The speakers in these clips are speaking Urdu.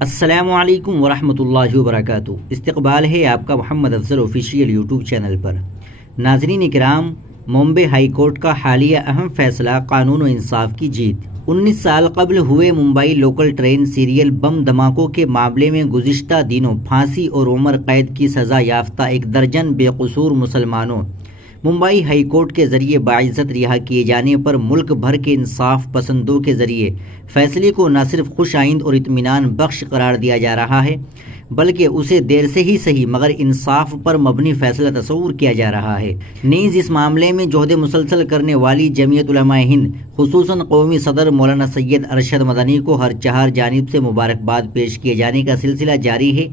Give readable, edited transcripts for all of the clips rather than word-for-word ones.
السلام علیکم ورحمۃ اللہ وبرکاتہ۔ استقبال ہے آپ کا محمد افضل آفیشیل یوٹیوب چینل پر۔ ناظرین کرام، بامبے ہائی کورٹ کا حالیہ اہم فیصلہ قانون و انصاف کی جیت۔ 19 سال قبل ہوئے ممبئی لوکل ٹرین سیریل بم دھماکوں کے معاملے میں گزشتہ دنوں پھانسی اور عمر قید کی سزا یافتہ 1 درجن بے قصور مسلمانوں ممبئی ہائی کورٹ کے ذریعے باعزت رہا کیے جانے پر ملک بھر کے انصاف پسندوں کے ذریعے فیصلے کو نہ صرف خوش آئند اور اطمینان بخش قرار دیا جا رہا ہے، بلکہ اسے دیر سے ہی صحیح مگر انصاف پر مبنی فیصلہ تصور کیا جا رہا ہے۔ نیز اس معاملے میں جہد مسلسل کرنے والی جمعیت علماء ہند، خصوصاً قومی صدر مولانا سید ارشد مدنی کو ہر چہار جانب سے مبارکباد پیش کیے جانے کا سلسلہ جاری ہے۔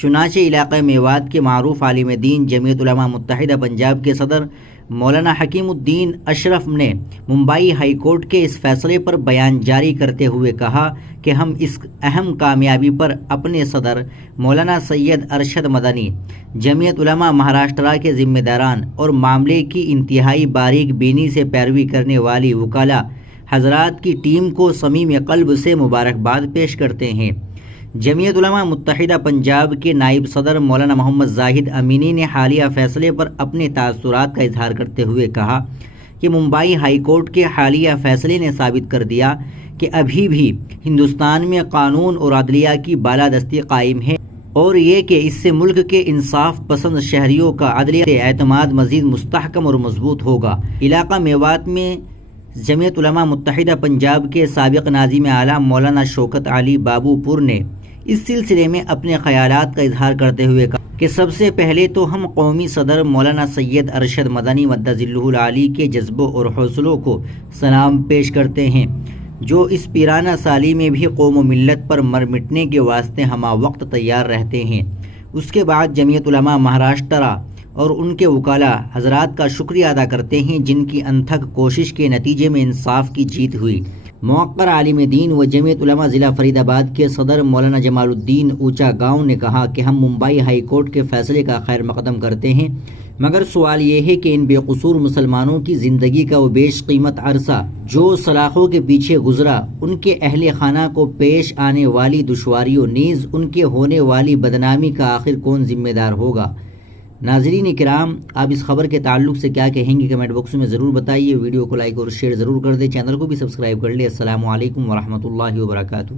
چنانچہ علاقہ میوات کے معروف عالم دین جمعیت علماء متحدہ پنجاب کے صدر مولانا حکیم الدین اشرف نے ممبئی ہائی کورٹ کے اس فیصلے پر بیان جاری کرتے ہوئے کہا کہ ہم اس اہم کامیابی پر اپنے صدر مولانا سید ارشد مدنی، جمعیت علماء مہاراشٹرا کے ذمہ داران اور معاملے کی انتہائی باریک بینی سے پیروی کرنے والی وکلاء حضرات کی ٹیم کو صمیم قلب سے مبارکباد پیش کرتے ہیں۔ جمعیت علماء متحدہ پنجاب کے نائب صدر مولانا محمد زاہد امینی نے حالیہ فیصلے پر اپنے تاثرات کا اظہار کرتے ہوئے کہا کہ ممبئی ہائی کورٹ کے حالیہ فیصلے نے ثابت کر دیا کہ ابھی بھی ہندوستان میں قانون اور عدلیہ کی بالادستی قائم ہے، اور یہ کہ اس سے ملک کے انصاف پسند شہریوں کا عدلیہ اعتماد مزید مستحکم اور مضبوط ہوگا۔ علاقہ میوات میں جمعیت علماء متحدہ پنجاب کے سابق ناظم اعلیٰ مولانا شوکت علی بابو پور نے اس سلسلے میں اپنے خیالات کا اظہار کرتے ہوئے کہا کہ سب سے پہلے تو ہم قومی صدر مولانا سید ارشد مدنی مدد ذلہ العالی کے جذبوں اور حوصلوں کو سلام پیش کرتے ہیں، جو اس پیرانہ سالی میں بھی قوم و ملت پر مر مٹنے کے واسطے ہمہ وقت تیار رہتے ہیں۔ اس کے بعد جمعیت علماء مہاراشٹرا اور ان کے وکلاء حضرات کا شکریہ ادا کرتے ہیں، جن کی انتھک کوشش کے نتیجے میں انصاف کی جیت ہوئی۔ موقر عالم دین و جمعیت علماء ضلع فرید آباد کے صدر مولانا جمال الدین اونچا گاؤں نے کہا کہ ہم ممبئی ہائی کورٹ کے فیصلے کا خیر مقدم کرتے ہیں، مگر سوال یہ ہے کہ ان بے قصور مسلمانوں کی زندگی کا وہ بیش قیمت عرصہ جو سلاخوں کے پیچھے گزرا، ان کے اہل خانہ کو پیش آنے والی دشواریوں نیز ان کے ہونے والی بدنامی کا آخر کون ذمہ دار ہوگا؟ ناظرین کرام، آپ اس خبر کے تعلق سے کیا کہیں گے کمنٹ باکس میں ضرور بتائیے۔ ویڈیو کو لائک اور شیئر ضرور کر دیں، چینل کو بھی سبسکرائب کر لیں۔ السلام علیکم ورحمۃ اللہ وبرکاتہ۔